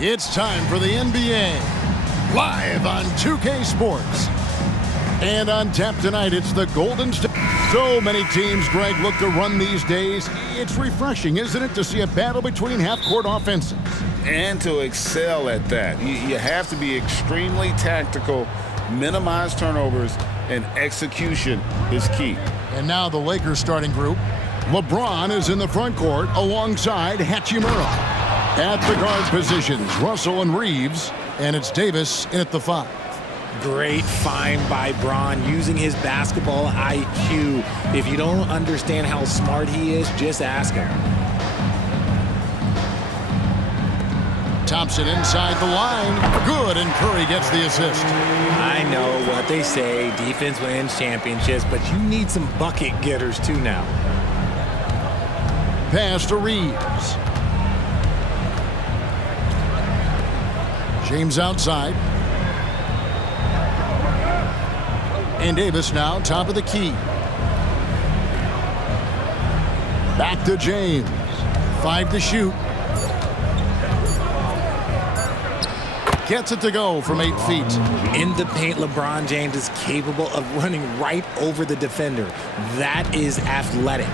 It's time for the NBA, live on 2K Sports. And on tap tonight, it's the Golden State. So many teams, Greg, look to run these days. It's refreshing, isn't it, to see a battle between half-court offenses? And to excel at that. You have to be extremely tactical, minimize turnovers, and execution is key. And now the Lakers starting group. LeBron is in the front court alongside Hachimura. At the guard positions, Russell and Reeves, and it's Davis in at the 5. Great find by Bron using his basketball IQ. If you don't understand how smart he is, just ask him. Thompson inside the line. Good, and Curry gets the assist. I know what they say, defense wins championships, but you need some bucket getters too now. Pass to Reeves. James outside. And Davis now top of the key. Back to James. 5 to shoot. Gets it to go from 8 feet. In the paint, LeBron James is capable of running right over the defender. That is athletic.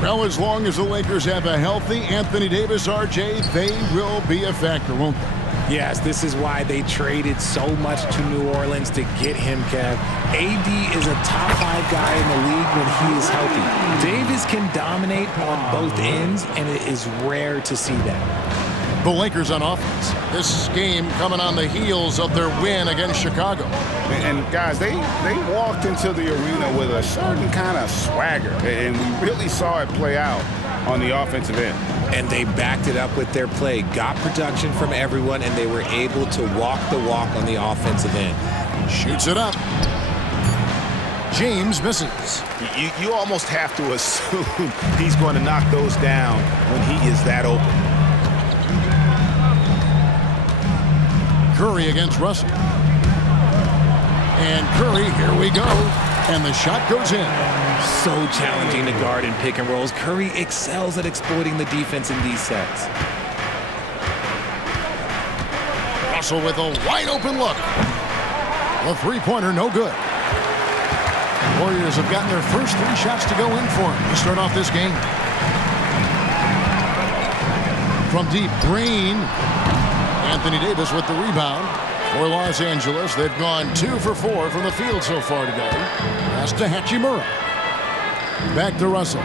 Well, as long as the Lakers have a healthy Anthony Davis, RJ, they will be a factor, won't they? Yes, this is why they traded so much to New Orleans to get him, Kev. AD is a top 5 guy in the league when he is healthy. Davis can dominate on both ends, and it is rare to see that. The Lakers on offense. This game coming on the heels of their win against Chicago. And guys, they walked into the arena with a certain kind of swagger, and we really saw it play out on the offensive end. And they backed it up with their play, got production from everyone, and they were able to walk the walk on the offensive end. Shoots it up. James misses. You almost have to assume he's going to knock those down when he is that open. Curry against Russell. And Curry, here we go. And the shot goes in. So challenging to guard in pick and rolls. Curry excels at exploiting the defense in these sets. Russell with a wide open look. The three-pointer no good. Warriors have gotten their first 3 shots to go in for him to start off this game. From deep, Green. Anthony Davis with the rebound. For Los Angeles, they've gone 2 for 4 from the field so far today. Pass to Hachimura. Back to Russell.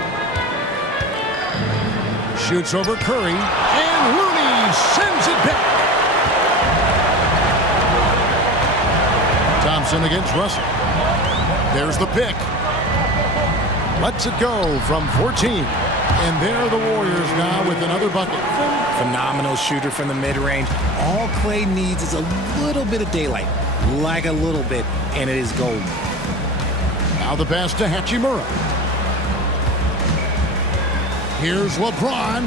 Shoots over Curry. And Rooney sends it back. Thompson against Russell. There's the pick. Lets it go from 14. And there are the Warriors now with another bucket. Phenomenal shooter from the mid-range. All Clay needs is a little bit of daylight. Like a little bit, and it is gold. Now the pass to Hachimura. Here's LeBron.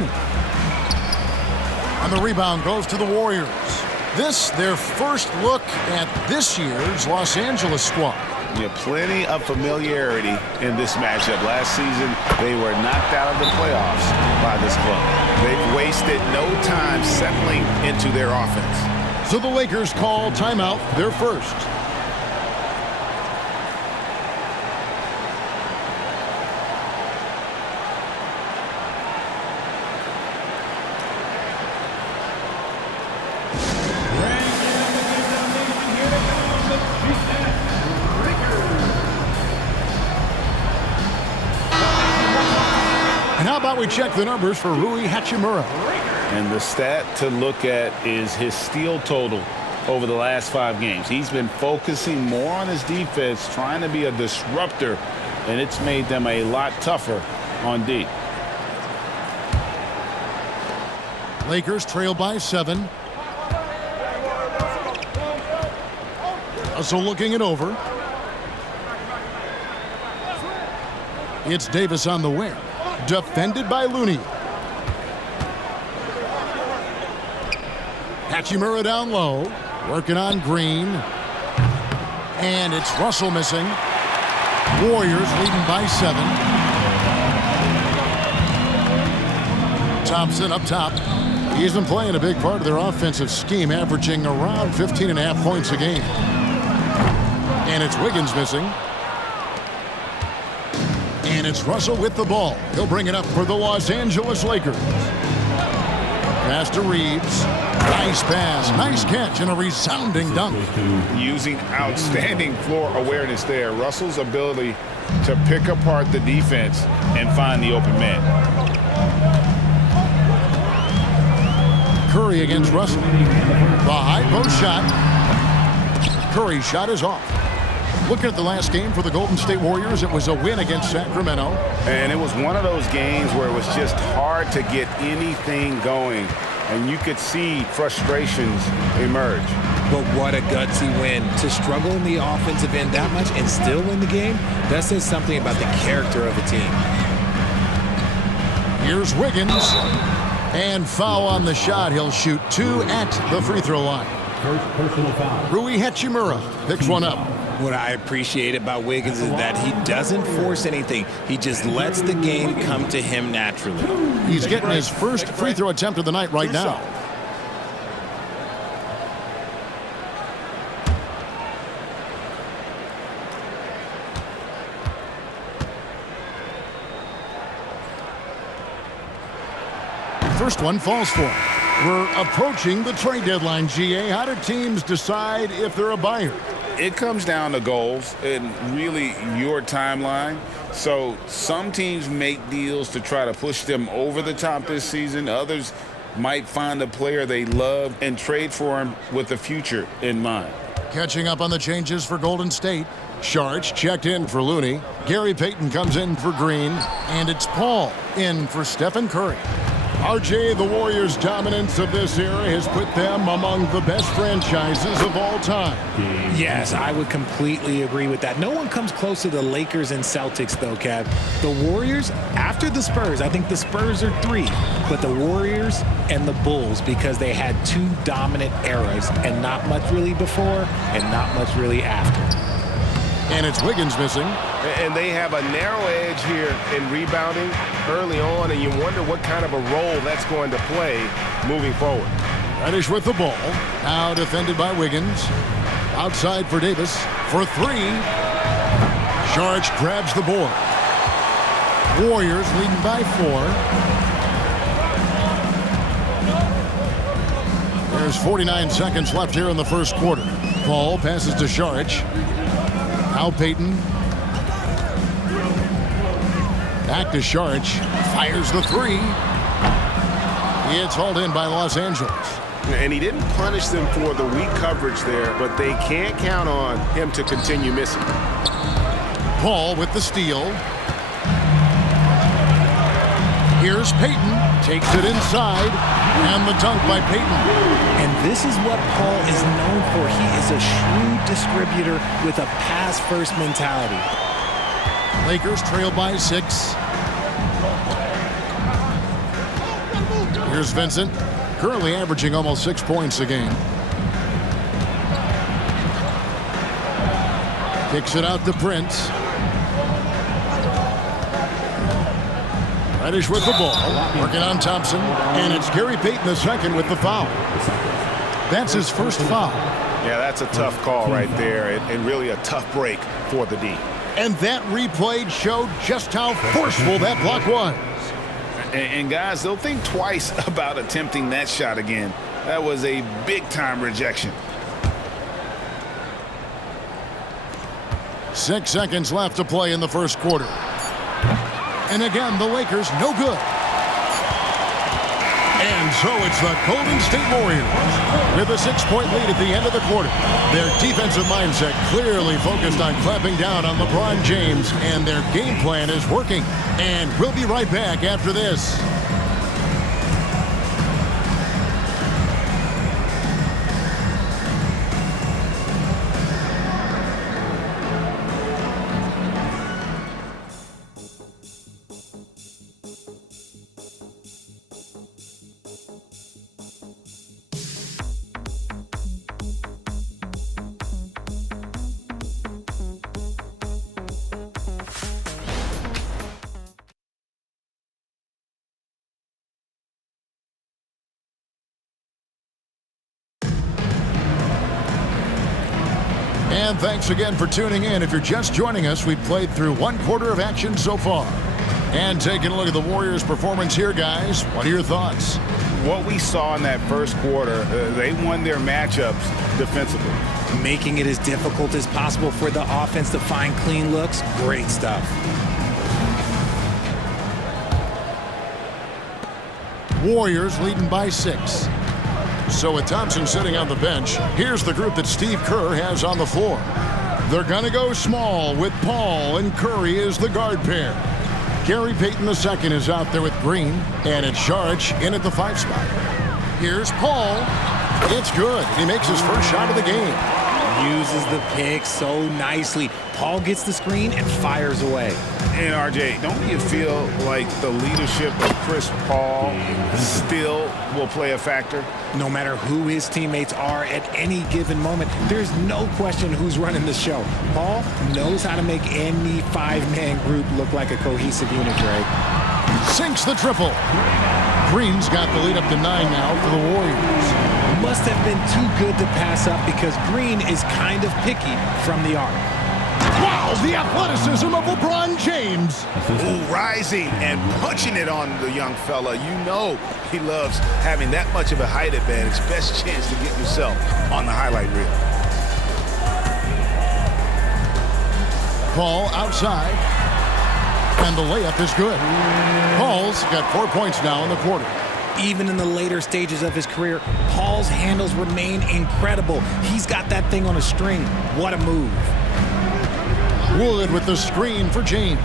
And the rebound goes to the Warriors. This, their first look at this year's Los Angeles squad. Yeah, plenty of familiarity in this matchup. Last season, they were knocked out of the playoffs by this club. They've wasted no time settling into their offense. So the Lakers call timeout, their first. And how about we check the numbers for Rui Hachimura? And the stat to look at is his steal total over the last 5 games. He's been focusing more on his defense, trying to be a disruptor, and it's made them a lot tougher on D. Lakers trail by 7. Also looking it over. It's Davis on the wing. Defended by Looney. Hachimura down low. Working on Green. And it's Russell missing. Warriors leading by 7. Thompson up top. He's been playing a big part of their offensive scheme, averaging around 15.5 points a game. And it's Wiggins missing. And it's Russell with the ball. He'll bring it up for the Los Angeles Lakers. Pass to Reeves. Nice pass, nice catch, and a resounding dunk. Using outstanding floor awareness there. Russell's ability to pick apart the defense and find the open man. Curry against Russell. The high post shot. Curry's shot is off. Looking at the last game for the Golden State Warriors, it was a win against Sacramento. And it was one of those games where it was just hard to get anything going. And you could see frustrations emerge. But what a gutsy win. To struggle in the offensive end that much and still win the game, that says something about the character of a team. Here's Wiggins. And foul on the shot. He'll shoot 2 at the free throw line. First personal foul. Rui Hachimura picks one up. What I appreciate about Wiggins is that he doesn't force anything. He just lets the game come to him naturally. He's getting his first free throw attempt of the night right now. First one falls for him. We're approaching the trade deadline, GA. How do teams decide if they're a buyer? It comes down to goals and really your timeline. So some teams make deals to try to push them over the top this season. Others might find a player they love and trade for him with the future in mind. Catching up on the changes for Golden State. Sharch checked in for Looney. Gary Payton comes in for Green. And it's Paul in for Stephen Curry. RJ, the Warriors' dominance of this era has put them among the best franchises of all time. Yes, I would completely agree with that. No one comes close to the Lakers and Celtics, though, Kev. The Warriors, after the Spurs, I think the Spurs are 3, but the Warriors and the Bulls, because they had 2 dominant eras and not much really before and not much really after. And it's Wiggins missing. And they have a narrow edge here in rebounding early on, and you wonder what kind of a role that's going to play moving forward. Reddish with the ball. Now defended by Wiggins. Outside for Davis for 3. Sharch grabs the board. Warriors leading by 4. There's 49 seconds left here in the first quarter. Paul passes to Sharch. Now Payton. Back to Sharch. Fires the 3. It's hauled in by Los Angeles. And he didn't punish them for the weak coverage there, but they can't count on him to continue missing. Paul with the steal. Here's Payton. Takes it inside. And the dunk by Payton. And this is what Paul is known for. He is a shrewd distributor with a pass-first mentality. Lakers trail by 6. Here's Vincent. Currently averaging almost 6 points a game. Kicks it out to Prince. Reddish with the ball. Working on Thompson. And it's Gary Payton II with the foul. That's his first foul. Yeah, that's a tough call right there, and really a tough break for the D. And that replay showed just how forceful that block was. And guys, they'll think twice about attempting that shot again. That was a big-time rejection. 6 seconds left to play in the first quarter. And again, the Lakers no good. And so it's the Golden State Warriors with a 6-point lead at the end of the quarter. Their defensive mindset clearly focused on clamping down on LeBron James, and their game plan is working. And we'll be right back after this. And thanks again for tuning in. If you're just joining us, we've played through one quarter of action so far. And taking a look at the Warriors' performance here, guys. What are your thoughts? What we saw in that first quarter, they won their matchups defensively. Making it as difficult as possible for the offense to find clean looks. Great stuff. Warriors leading by 6. So with Thompson sitting on the bench, here's the group that Steve Kerr has on the floor. They're going to go small with Paul and Curry as the guard pair. Gary Payton II is out there with Green, and it's Saric in at the 5 spot. Here's Paul. It's good. He makes his first shot of the game. Uses the pick so nicely. Paul gets the screen and fires away. And RJ, don't you feel like the leadership of Chris Paul still will play a factor? No matter who his teammates are at any given moment, there's no question who's running the show. Paul knows how to make any 5-man group look like a cohesive unit, Greg. Sinks the triple. Green's got the lead up to 9 now for the Warriors. Must have been too good to pass up because Green is kind of picky from the arc. Wow, the athleticism of LeBron James. Ooh, rising and punching it on the young fella. You know he loves having that much of a height advantage. Best chance to get yourself on the highlight reel. Paul outside. And the layup is good. Paul's got 4 points now in the quarter. Even in the later stages of his career, Paul's handles remain incredible. He's got that thing on a string. What a move. Wood with the screen for James.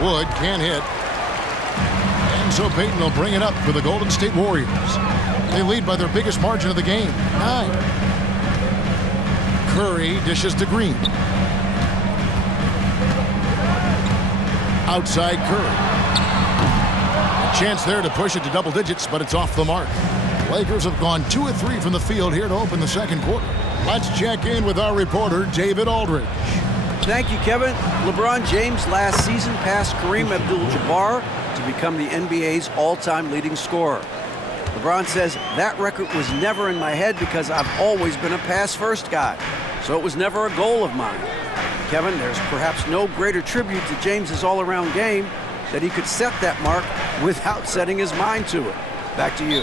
Wood can't hit. And so Payton will bring it up for the Golden State Warriors. They lead by their biggest margin of the game, 9. Curry dishes to Green. Outside Curry. A chance there to push it to double digits, but it's off the mark. Lakers have gone 2 of 3 from the field here to open the second quarter. Let's check in with our reporter, David Aldridge. Thank you, Kevin. LeBron James last season passed Kareem Abdul-Jabbar to become the NBA's all-time leading scorer. LeBron says that record was never in my head because I've always been a pass-first guy, so it was never a goal of mine. Kevin, there's perhaps no greater tribute to James's all-around game that he could set that mark without setting his mind to it. Back to you.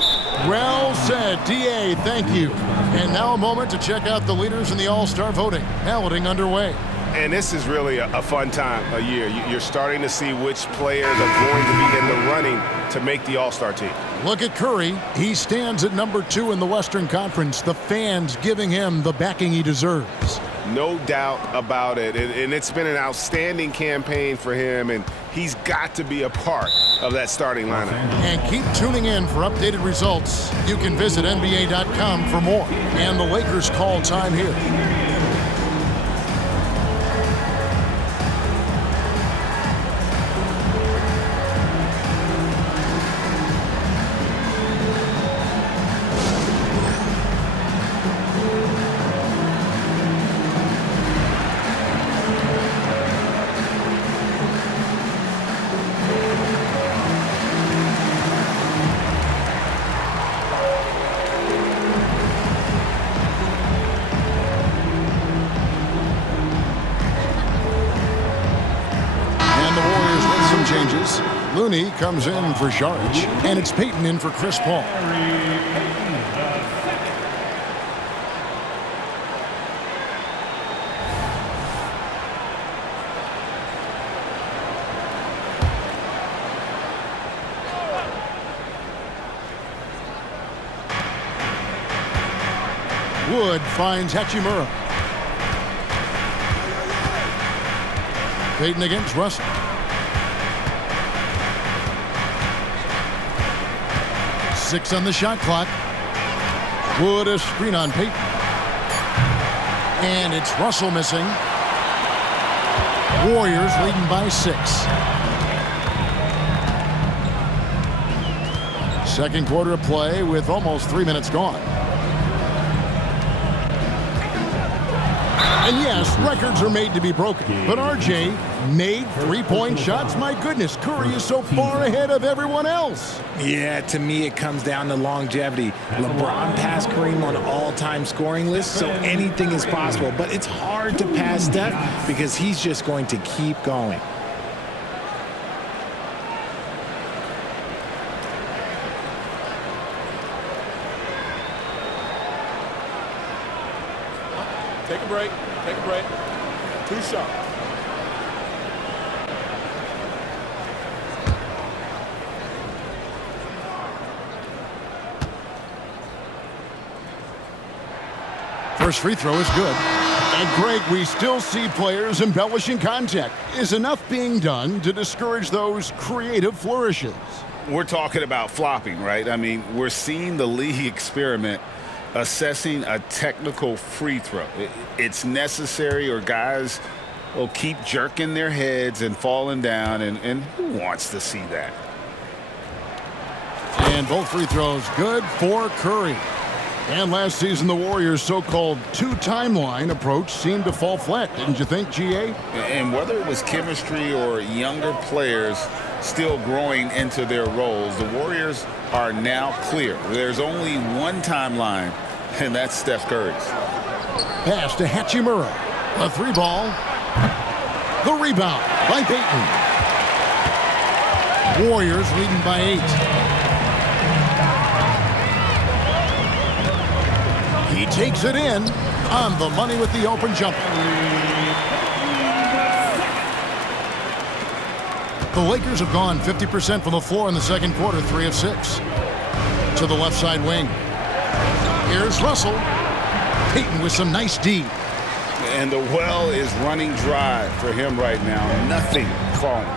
Well said, D.A., thank you. And now a moment to check out the leaders in the All-Star voting. Balloting underway. And this is really a fun time of year. You're starting to see which players are going to be in the running to make the All-Star team. Look at Curry. He stands at number 2 in the Western Conference. The fans giving him the backing he deserves. No doubt about it. And it's been an outstanding campaign for him, and he's got to be a part of that starting lineup. And keep tuning in for updated results. You can visit NBA.com for more. And the Lakers call time here. Changes. Looney comes in for Saric, and it's Payton in for Chris Paul. Wood finds Hachimura. Payton against Russell. Six on the shot clock. Wood a screen on Payton. And it's Russell missing. Warriors leading by 6. Second quarter of play with almost 3 minutes gone. And yes, records are made to be broken. But RJ made three-point shots. My goodness, Curry is so far ahead of everyone else. Yeah, to me, it comes down to longevity. LeBron passed Kareem on all-time scoring lists, so anything is possible. But it's hard to pass Steph because he's just going to keep going. Take a break. Take a break. 2 shots. First free throw is good. And Greg, we still see players embellishing contact. Is enough being done to discourage those creative flourishes? We're talking about flopping, right? I mean, we're seeing the league experiment assessing a technical free throw. It's necessary or guys will keep jerking their heads and falling down, and who wants to see that? And both free throws good for Curry. And last season, the Warriors' so-called two-timeline approach seemed to fall flat, didn't you think, GA? And whether it was chemistry or younger players still growing into their roles, the Warriors are now clear. There's only one timeline, and that's Steph Curry's. Pass to Hachimura. A 3-ball. The rebound by Payton. Warriors leading by 8. He takes it in on the money with the open jumper. The Lakers have gone 50% from the floor in the second quarter, 3 of 6. To the left side wing. Here's Russell. Payton with some nice D. And the well is running dry for him right now. Nothing falling.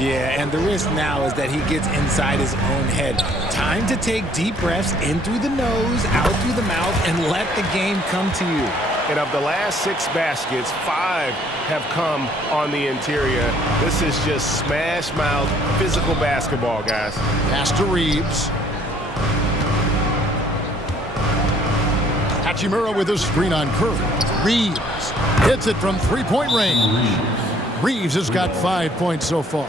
Yeah, and the risk now is that he gets inside his own head. Time to take deep breaths in through the nose, out through the mouth, and let the game come to you. And of the last 6 baskets, 5 have come on the interior. This is just smash mouth physical basketball, guys. Pass to Reeves. Hachimura with a screen on Curry. Reeves hits it from three-point range. Reeves has got 5 points so far.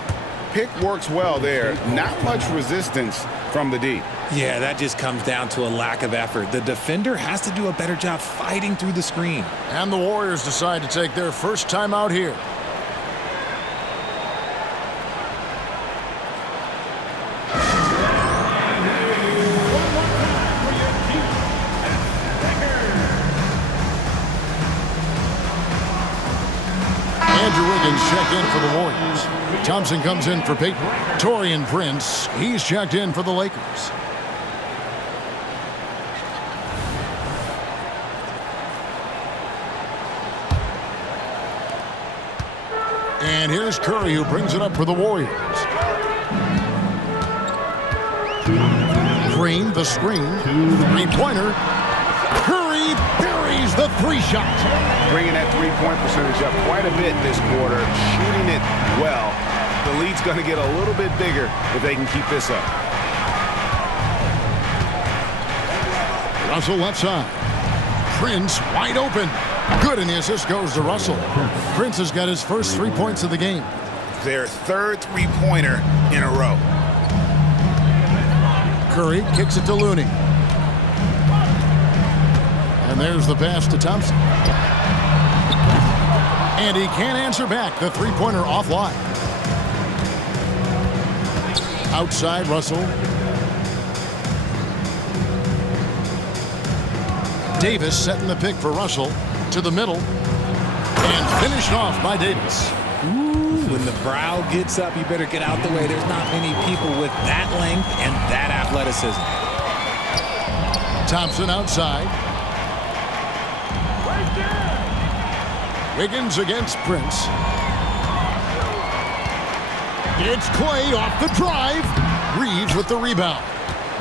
Pick works well there. Not much resistance from the D. Yeah, that just comes down to a lack of effort. The defender has to do a better job fighting through the screen. And the Warriors decide to take their first time out here. Andrew Wiggins checked in for the Warriors. Thompson comes in for Payton. Taurean Prince, he's checked in for the Lakers. And here's Curry, who brings it up for the Warriors. Green, the screen. Three-pointer. Curry buries the 3-shot. Bringing that three-point percentage up quite a bit this quarter, shooting it well. The lead's going to get a little bit bigger if they can keep this up. Russell left side. Prince wide open. Good, and the assist goes to Russell. Prince has got his first 3 points of the game. Their third three-pointer in a row. Curry kicks it to Looney. And there's the pass to Thompson. And he can't answer back. The three-pointer offline. Outside, Russell. Davis setting the pick for Russell. To the middle. And finished off by Davis. Ooh, when the brow gets up, you better get out the way. There's not many people with that length and that athleticism. Thompson outside. Wiggins against Prince. It's Clay off the drive. Reeves with the rebound.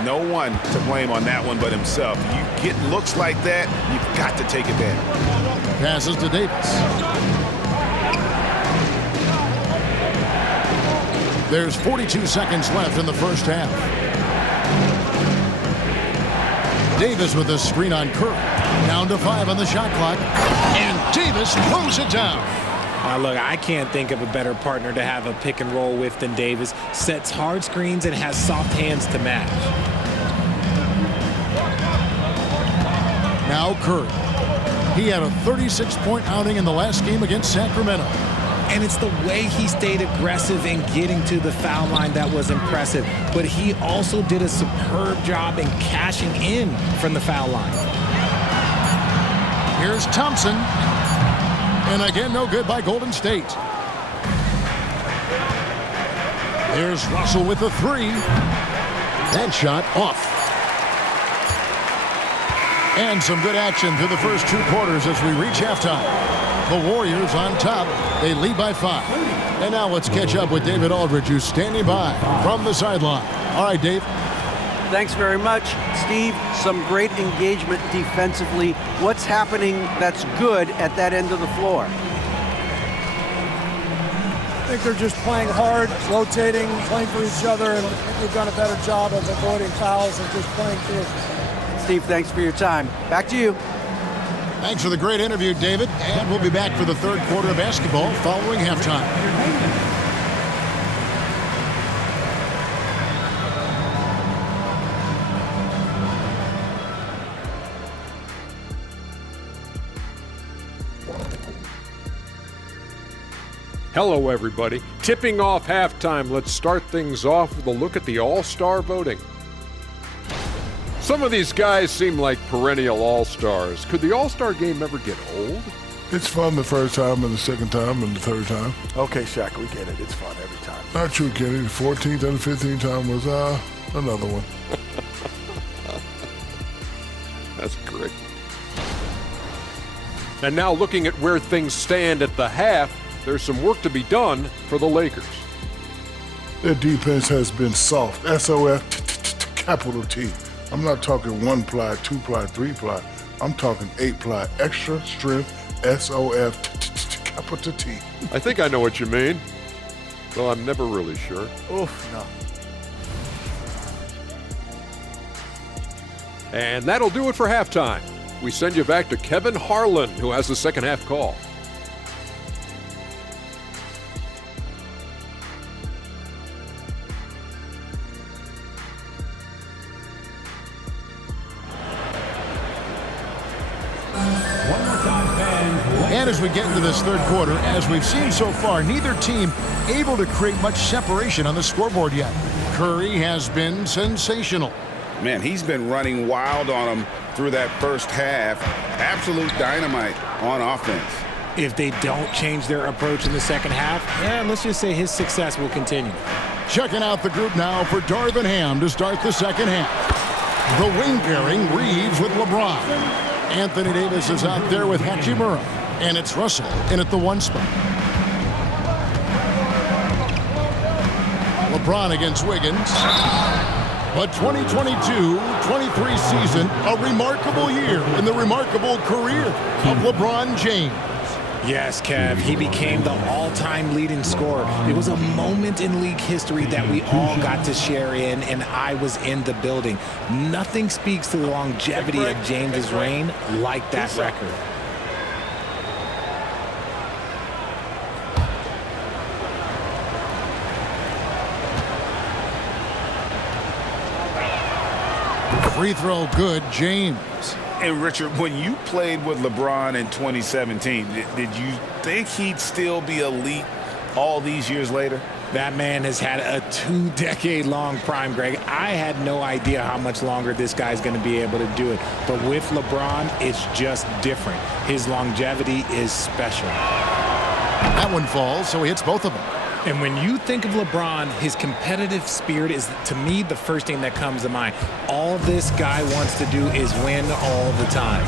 No one to blame on that one but himself. You get looks like that, you've got to take advantage. Passes to Davis. There's 42 seconds left in the first half. Davis with a screen on Curry. Down to 5 on the shot clock. And Davis throws it down. Look, I can't think of a better partner to have a pick and roll with than Davis. Sets hard screens and has soft hands to match. Now Curry. He had a 36-point outing in the last game against Sacramento. And it's the way he stayed aggressive in getting to the foul line that was impressive. But he also did a superb job in cashing in from the foul line. Here's Thompson. And again, no good by Golden State. There's Russell with the 3. That shot off. And some good action through the first 2 quarters as we reach halftime. The Warriors on top. They lead by 5. And now let's catch up with David Aldridge, who's standing by from the sideline. All right, Dave. Thanks very much, Steve. Some great engagement defensively. What's happening that's good at that end of the floor? I think they're just playing hard, rotating, playing for each other, and they've done a better job of avoiding fouls and just playing through. Steve, thanks for your time. Back to you. Thanks for the great interview, David. And we'll be back for the third quarter of basketball following halftime. Hello, everybody. Tipping off halftime, let's start things off with a look at the All-Star voting. Some of these guys seem like perennial All-Stars. Could the All-Star game ever get old? It's fun the first time and the second time and the third time. Okay, Shaq, we get it. It's fun every time. Not true, Kenny. The 14th and the 15th time was another one. That's great. And now looking at where things stand at the half, there's some work to be done for the Lakers. Their defense has been soft. S-O-F, capital T. I'm not talking 1-ply, 2-ply, 3-ply. I'm talking 8-ply, extra strength, S-O-F, capital T. I think I know what you mean. Well, I'm never really sure. Oof, no. And that'll do it for halftime. We send you back to Kevin Harlan, who has the second half call. And as we get into this third quarter, as we've seen so far, neither team able to create much separation on the scoreboard yet. Curry has been sensational. Man, he's been running wild on them through that first half. Absolute dynamite on offense. If they don't change their approach in the second half, let's just say his success will continue. Checking out the group now for Darvin Ham to start the second half. The wing pairing, Reeves with LeBron. Anthony Davis is out there with Hachimura. And it's Russell in at the 1 spot. LeBron against Wiggins. But 2022-23 season, a remarkable year in the remarkable career of LeBron James. Yes, Kev, he became the all-time leading scorer. It was a moment in league history that we all got to share in, and I was in the building. Nothing speaks to the longevity of James's reign like that record. Free throw good, James. And Richard, when you played with LeBron in 2017, did you think he'd still be elite all these years later? That man has had a 2-decade-long prime, Greg. I had no idea how much longer this guy's going to be able to do it. But with LeBron, it's just different. His longevity is special. That one falls, so he hits both of them. And when you think of LeBron, his competitive spirit is, to me, the first thing that comes to mind. All this guy wants to do is win all the time.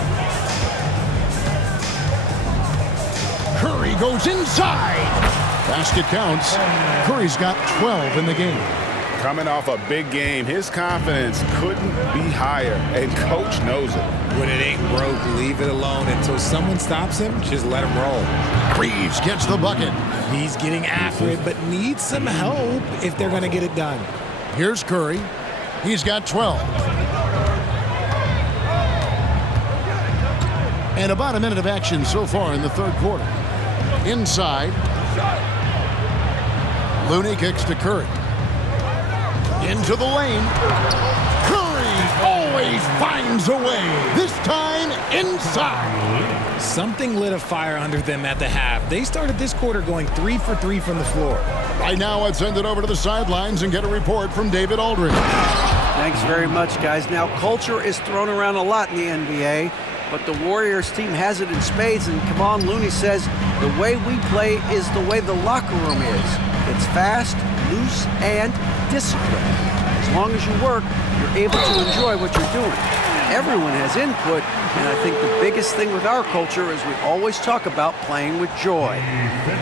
Curry goes inside. Basket counts. Curry's got 12 in the game. Coming off a big game, his confidence couldn't be higher, and coach knows it. When it ain't broke, leave it alone until someone stops him. Just let him roll. Reeves gets the bucket. He's getting after it, but needs some help if they're going to get it done. Here's Curry. He's got 12. And about a minute of action so far in the third quarter. Inside. Looney kicks to Curry. Into the lane. Curry always finds a way. This time inside. Something lit a fire under them at the half. They started this quarter going 3 for 3 from the floor. Right now, let's send it over to the sidelines and get a report from David Aldridge. Thanks very much, guys. Now, culture is thrown around a lot in the NBA, but the Warriors team has it in spades, and Kevon Looney says the way we play is the way the locker room is. It's fast, loose, and disciplined. As long as you work, you're able to enjoy what you're doing. Everyone has input, and I think the biggest thing with our culture is we always talk about playing with joy.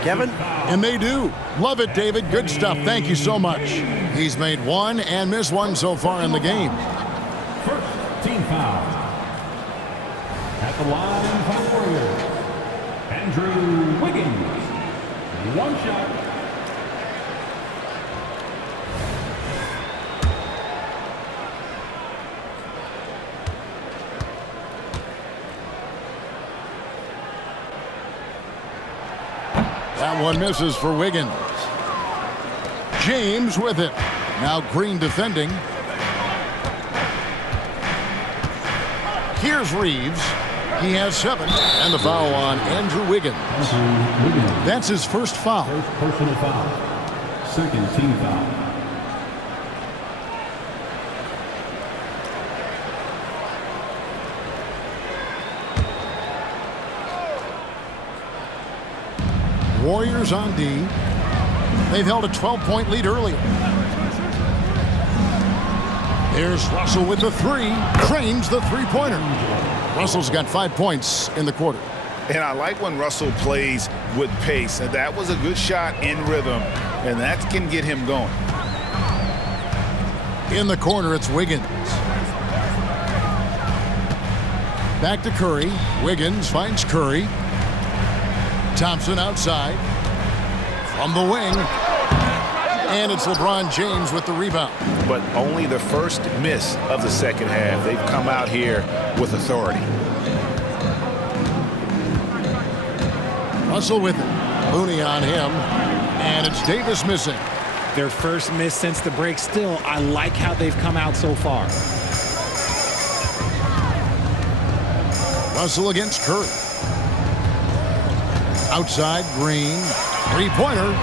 Kevin? And they do. Love it, David. Good stuff. Thank you so much. He's made one and missed one so far in the game. First team foul. At the line for the Warriors, Andrew Wiggins. One shot. That one misses for Wiggins. James with it. Now Green defending. Here's Reeves. He has 7. And the foul on Andrew Wiggins. That's his first foul. First personal foul. Second team foul. Warriors on D. They've held a 12-point lead earlier. There's Russell with the 3. Cranes the three-pointer. Russell's got 5 points in the quarter. And I like when Russell plays with pace. And that was a good shot in rhythm, and that can get him going. In the corner, it's Wiggins. Back to Curry. Wiggins finds Curry. Thompson outside. From the wing. And it's LeBron James with the rebound. But only the first miss of the second half. They've come out here with authority. Russell with it. Looney on him. And it's Davis missing. Their first miss since the break. Still, I like how they've come out so far. Russell against Curry. Outside, Green. Three-pointer.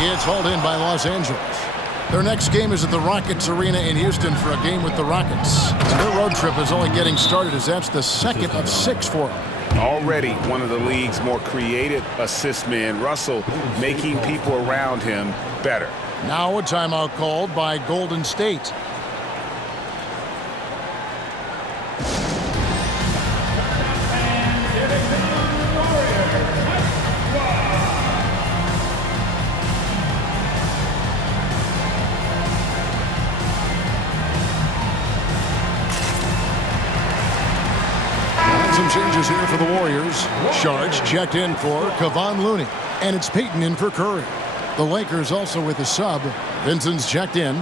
It's hauled in by Los Angeles. Their next game is at the Rockets Arena in Houston for a game with the Rockets. Their road trip is only getting started as that's the second of 6 for them. Already one of the league's more creative assist men, Russell making people around him better. Now a timeout called by Golden State. Some changes here for the Warriors. Shards checked in for Kevon Looney. And it's Payton in for Curry. The Lakers also with a sub. Vincent's checked in.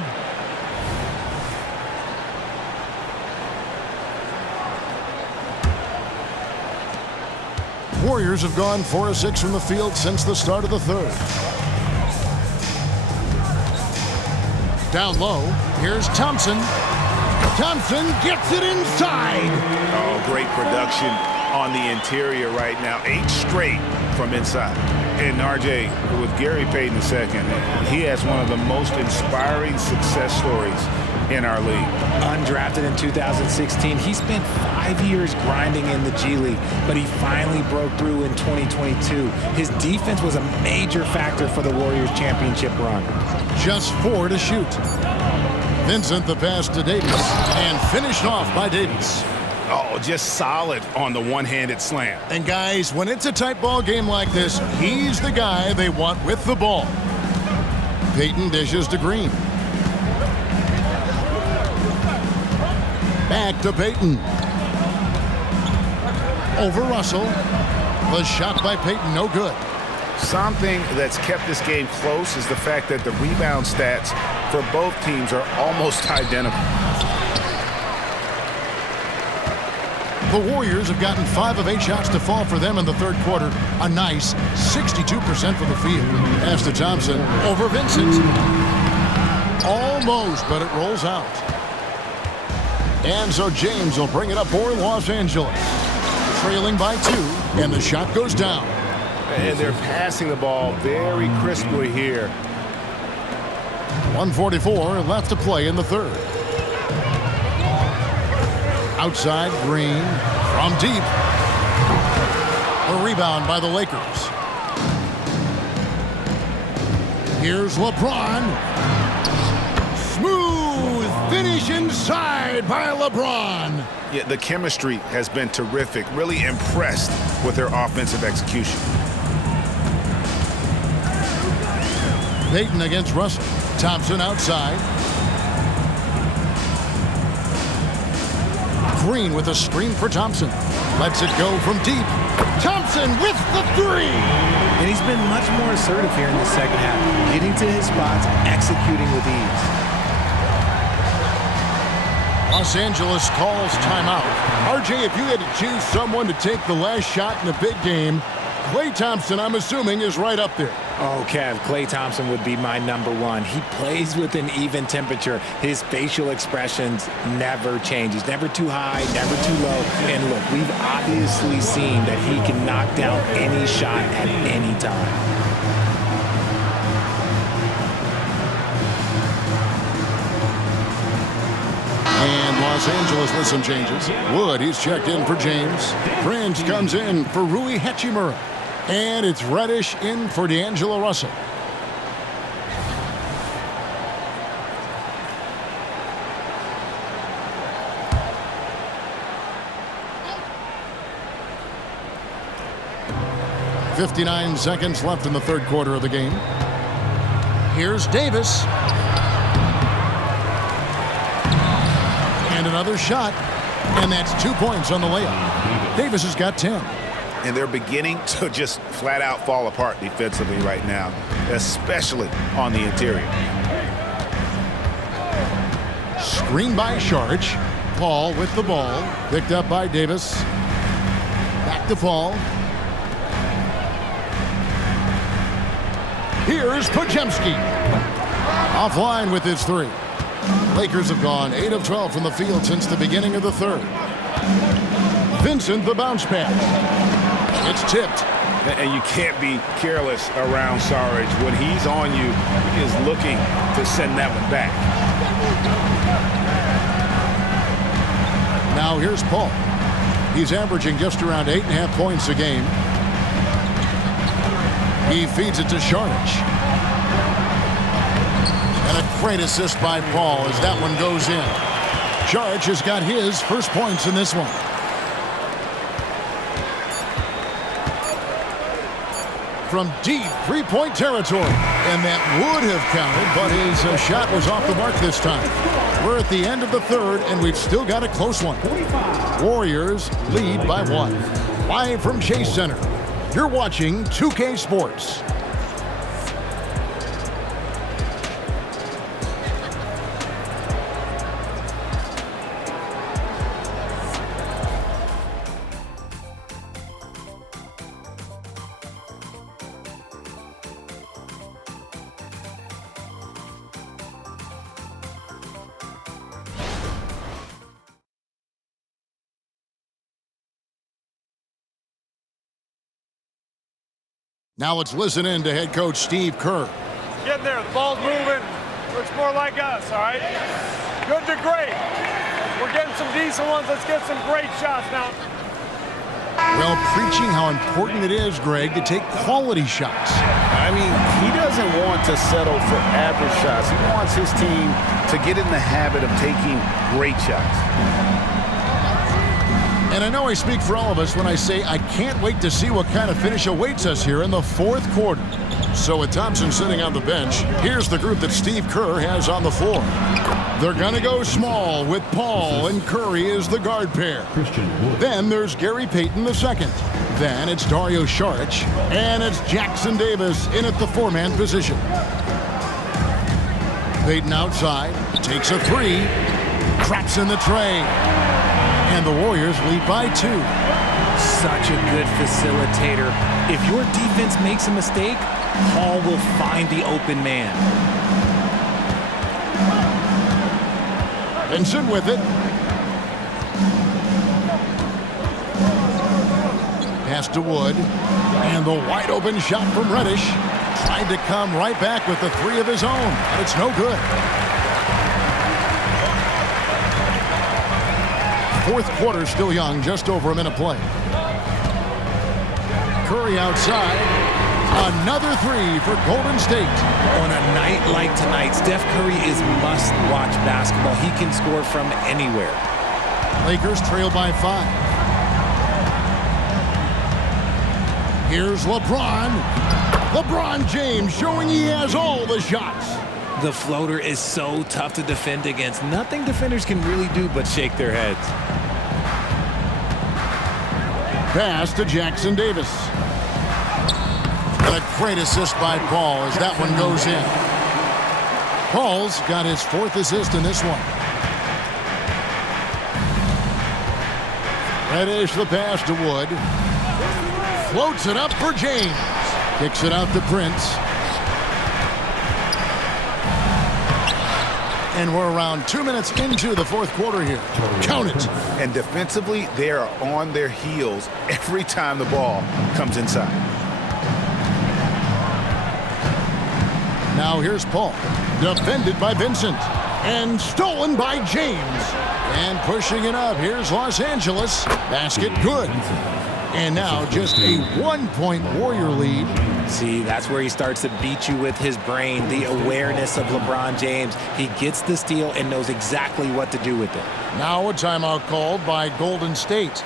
Warriors have gone 4 of 6 from the field since the start of the third. Down low, here's Thompson. Thompson gets it inside. Oh, great production on the interior right now. 8 straight from inside. And RJ, with Gary Payton II, he has one of the most inspiring success stories in our league. Undrafted in 2016, he spent 5 years grinding in the G League, but he finally broke through in 2022. His defense was a major factor for the Warriors' championship run. Just 4 to shoot. Vincent the pass to Davis, and finished off by Davis. Oh, just solid on the one-handed slam. And guys, when it's a tight ball game like this, he's the guy they want with the ball. Payton dishes to Green. Back to Payton. Over Russell. The shot by Payton, no good. Something that's kept this game close is the fact that the rebound stats for both teams are almost identical. The Warriors have gotten 5 of 8 shots to fall for them in the third quarter. A nice 62% from the field. Pass to Thompson over Vincent. Almost, but it rolls out. And so James will bring it up for Los Angeles. Trailing by 2, and the shot goes down. And they're passing the ball very crisply here. 1:44 left to play in the third. Outside, Green from deep. A rebound by the Lakers. Here's LeBron. Smooth finish inside by LeBron. Yeah, the chemistry has been terrific. Really impressed with their offensive execution. Payton against Russell. Thompson outside. Green with a screen for Thompson. Lets it go from deep. Thompson with the 3. And he's been much more assertive here in the second half, getting to his spots, executing with ease. Los Angeles calls timeout. RJ, if you had to choose someone to take the last shot in a big game, Klay Thompson, I'm assuming, is right up there. Oh, Kev, Klay Thompson would be my number 1. He plays with an even temperature. His facial expressions never change. He's never too high, never too low. And look, we've obviously seen that he can knock down any shot at any time. And Los Angeles with some changes. Wood, he's checked in for James. Prince comes in for Rui Hachimura. And it's Reddish in for D'Angelo Russell. .59 seconds left in the third quarter of the game. Here's Davis. And another shot. And that's 2 points on the layup. Davis has got 10. And they're beginning to just flat out fall apart defensively right now, especially on the interior. Screen by Saric. Paul with the ball. Picked up by Davis. Back to Paul. Here's Podziemski. Offline with his 3. Lakers have gone 8 of 12 from the field since the beginning of the third. Vincent, the bounce pass. It's tipped. And you can't be careless around Saric. When he's on you, he is looking to send that one back. Now here's Paul. He's averaging just around 8.5 points a game. He feeds it to Saric. And a great assist by Paul as that one goes in. Saric has got his first points in this one. From deep three-point territory. And that would have counted, but his shot was off the mark this time. We're at the end of the third, and we've still got a close one. Warriors lead by 1. Live from Chase Center, you're watching 2K Sports. Now let's listen in to head coach Steve Kerr. Getting there, the ball's moving. Looks more like us, all right? Good to great. We're getting some decent ones. Let's get some great shots now. Well, preaching how important it is, Greg, to take quality shots. I mean, he doesn't want to settle for average shots. He wants his team to get in the habit of taking great shots. And I know I speak for all of us when I say I can't wait to see what kind of finish awaits us here in the fourth quarter. So with Thompson sitting on the bench, here's the group that Steve Kerr has on the floor. They're going to go small with Paul and Curry as the guard pair. Then there's Gary Payton the second. Then it's Dario Saric, and it's Jackson Davis in at the 4-man position. Payton outside, takes a 3, traps in the tray. And the Warriors lead by 2. Such a good facilitator. If your defense makes a mistake, Paul will find the open man. Vincent with it. Pass to Wood. And the wide open shot from Reddish. Tried to come right back with the 3 of his own, but it's no good. Fourth quarter still young, just over a minute play. Curry outside. Another 3 for Golden State. On a night like tonight, Steph Curry is must-watch basketball. He can score from anywhere. Lakers trail by 5. Here's LeBron. LeBron James showing he has all the shots. The floater is so tough to defend against. Nothing defenders can really do but shake their heads. Pass to Jackson Davis. And a great assist by Paul as that one goes in. Paul's got his 4th assist in this one. Reddish the pass to Wood. Floats it up for James. Kicks it out to Prince. And we're around 2 minutes into the fourth quarter here. Count it. And defensively, they are on their heels every time the ball comes inside. Now here's Paul. Defended by Vincent. And stolen by James. And pushing it up. Here's Los Angeles. Basket good. And now just a 1-point Warrior lead. See, that's where he starts to beat you with his brain, the awareness of LeBron James. He gets the steal and knows exactly what to do with it. Now a timeout called by Golden State.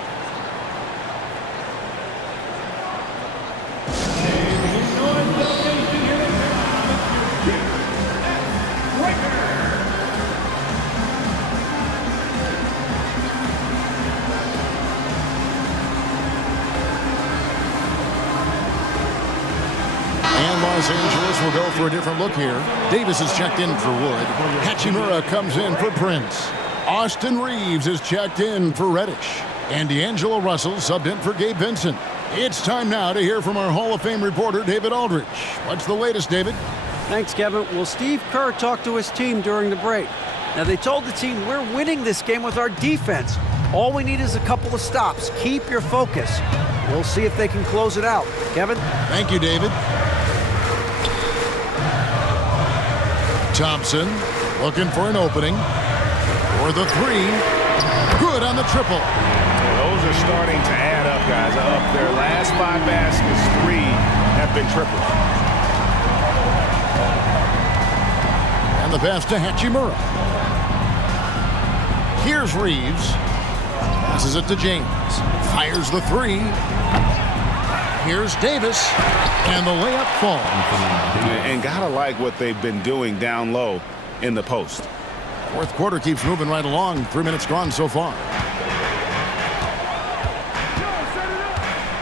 Los Angeles will go for a different look here. Davis is checked in for Wood. Hachimura comes in for Prince. Austin Reeves is checked in for Reddish. And D'Angelo Russell subbed in for Gabe Vincent. It's time now to hear from our Hall of Fame reporter, David Aldridge. What's the latest, David? Thanks, Kevin. Well, Steve Kerr talked to his team during the break. Now, they told the team, we're winning this game with our defense. All we need is a couple of stops. Keep your focus. We'll see if they can close it out. Kevin? Thank you, David. Thompson looking for an opening. For the 3. Good on the triple. Those are starting to add up, guys. Of their last 5 baskets, 3 have been triples. And the pass to Hachimura. Here's Reeves. Passes it to James. Fires the 3. Here's Davis. And the layup falls. And gotta like what they've been doing down low in the post. Fourth quarter keeps moving right along. 3 minutes gone so far.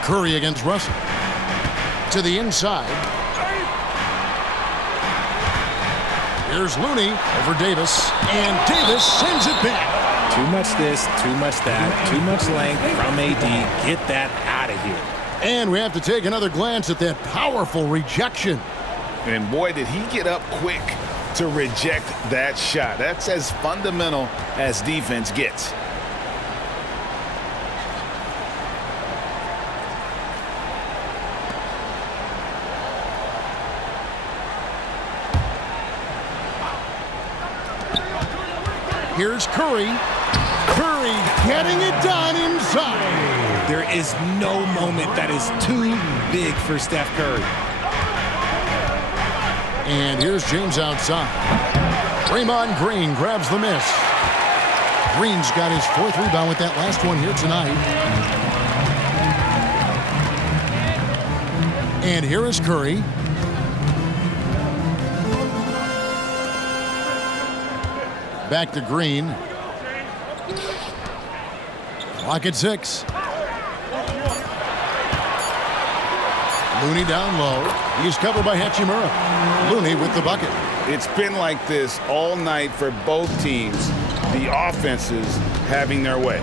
Curry against Russell. To the inside. Here's Looney over Davis. And Davis sends it back. Too much this, too much that, too much length from AD. Get that out of here. And we have to take another glance at that powerful rejection. And boy, did he get up quick to reject that shot. That's as fundamental as defense gets. Here's Curry. Curry getting it done inside. There is no moment that is too big for Steph Curry. And here's James outside. Draymond Green grabs the miss. Green's got his 4th rebound with that last one here tonight. And here is Curry. Back to Green. Clock at 6. Looney down low. He's covered by Hachimura. Looney with the bucket. It's been like this all night for both teams. The offenses having their way.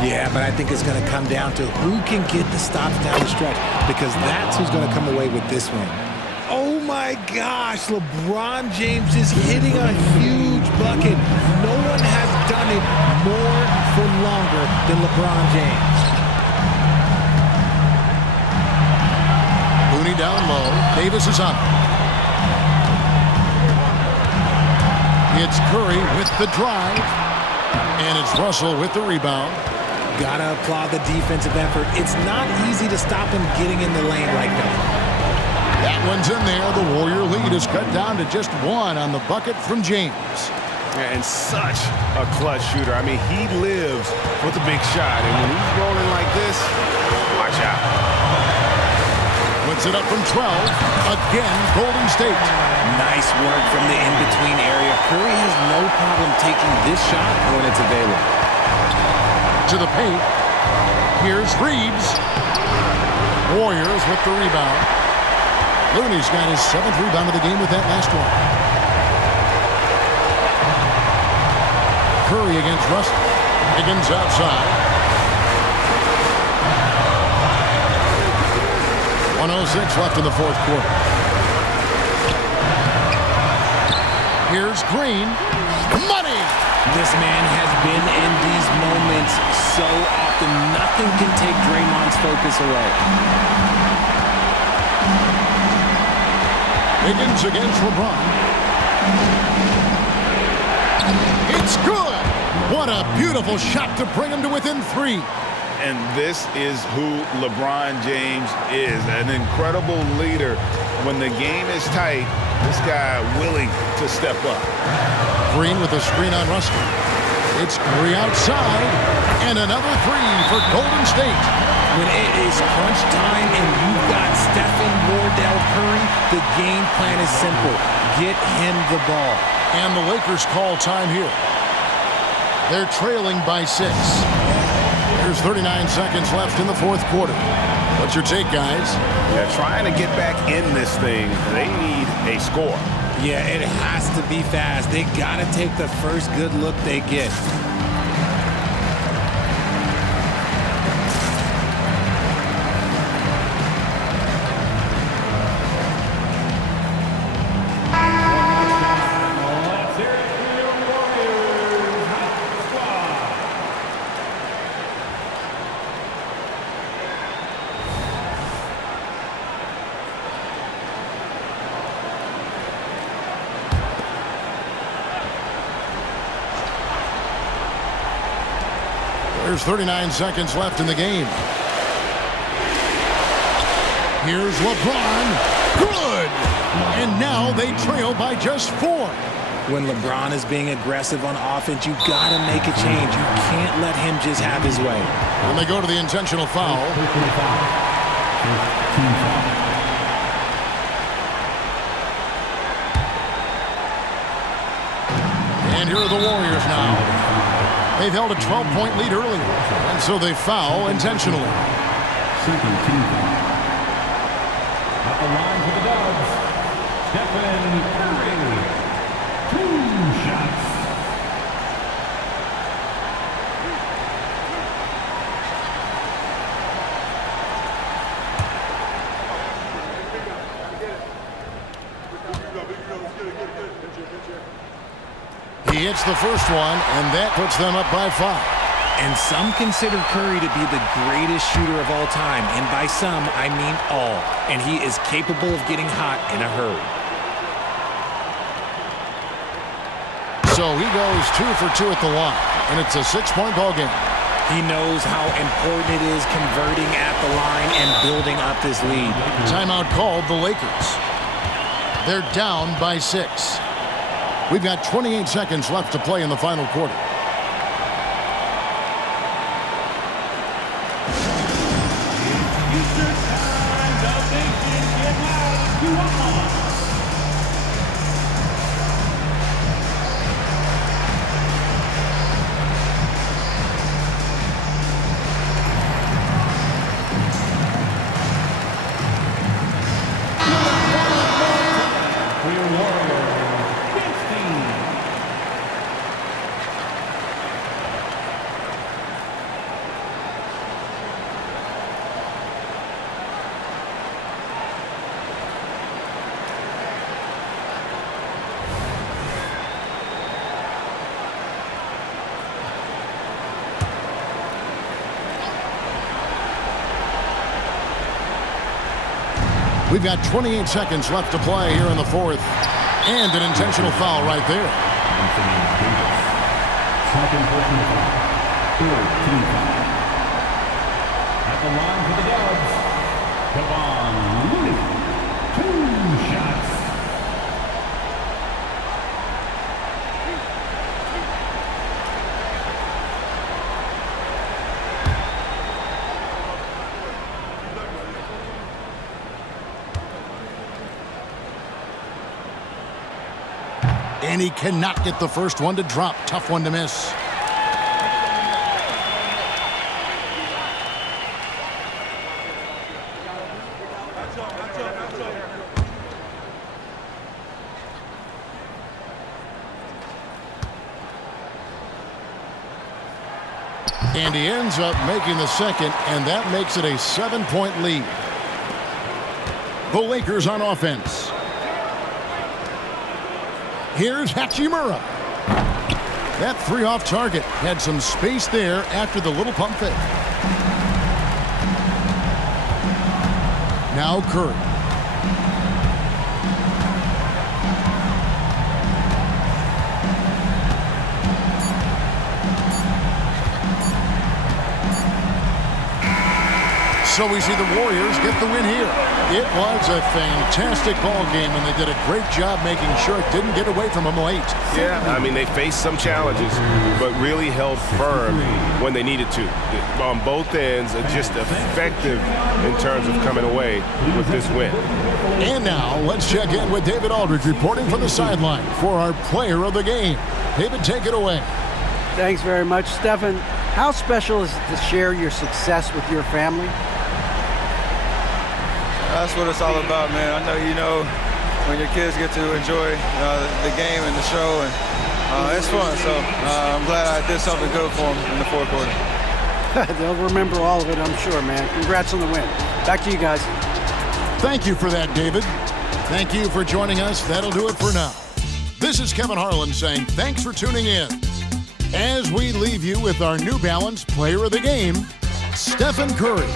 Yeah, but I think it's going to come down to who can get the stops down the stretch, because that's who's going to come away with this one. Oh my gosh, LeBron James is hitting a huge bucket. No one has done it more for longer than LeBron James. Looney down low. Davis is on. It's Curry with the drive. And it's Russell with the rebound. Gotta applaud the defensive effort. It's not easy to stop him getting in the lane like that. That one's in there. The Warrior lead is cut down to just one on the bucket from James. And such a clutch shooter. I mean, he lives with a big shot. And when he's rolling like this, watch out. Puts it up from 12. Again, Golden State. Nice work from the in-between area. Curry has no problem taking this shot when it's available. To the paint. Here's Reeves. Warriors with the rebound. Looney's got his 7th rebound of the game with that last one. Curry against Russell. Higgins outside. 1:06 left in the fourth quarter. Here's Green. Money! This man has been in these moments so often. Nothing can take Draymond's focus away. Higgins against LeBron. It's good! What a beautiful shot to bring him to within 3. And this is who LeBron James is, an incredible leader. When the game is tight, this guy willing to step up. Green with a screen on Russell. It's Curry outside, and another 3 for Golden State. When it is crunch time and you've got Stephen Wardell Curry, the game plan is simple. Get him the ball. And the Lakers call time here. They're trailing by 6. There's 39 seconds left in the fourth quarter. What's your take, guys? Yeah, trying to get back in this thing, they need a score. Yeah, it has to be fast. They got to take the first good look they get. There's 39 seconds left in the game. Here's LeBron. Good! And now they trail by just 4. When LeBron is being aggressive on offense, you got to make a change. You can't let him just have his way. And they go to the intentional foul. And here are the Warriors now. They've held a 12-point lead earlier, and so they foul intentionally. Second team foul. At the line for the Dubs, Stephen Curry. 2 shots. He hits the first one, and that puts them up by 5. And some consider Curry to be the greatest shooter of all time. And by some, I mean all. And he is capable of getting hot in a hurry. So he goes 2 for 2 at the line, and it's a 6-point ball game. He knows how important it is converting at the line and building up this lead. Timeout called the Lakers. They're down by 6. We've got 28 seconds left to play in the final quarter. We've got 28 seconds left to play here in the fourth. And an intentional foul right there. Second personal foul. 13 foul. At the line for the Dubs, Kevon Looney. 2 shots. And he cannot get the first one to drop. Tough one to miss. And he ends up making the second, and that makes it a 7-point lead. The Lakers on offense. Here's Hachimura. That three off target. Had some space there after the little pump fake. Now Curry. So we see the Warriors get the win here. It was a fantastic ball game, and they did a great job making sure it didn't get away from them late. Yeah, I mean, they faced some challenges, but really held firm when they needed to. On both ends, just effective in terms of coming away with this win. And now, let's check in with David Aldridge reporting from the sideline for our player of the game. David, take it away. Thanks very much, Stephen. How special is it to share your success with your family? That's what it's all about, man. I know you know when your kids get to enjoy the game and the show, and it's fun. So I'm glad I did something good for them in the fourth quarter. They'll remember all of it, I'm sure, man. Congrats on the win. Back to you guys. Thank you for that, David. Thank you for joining us. That'll do it for now. This is Kevin Harlan saying thanks for tuning in. As we leave you with our New Balance Player of the Game, Stephen Curry.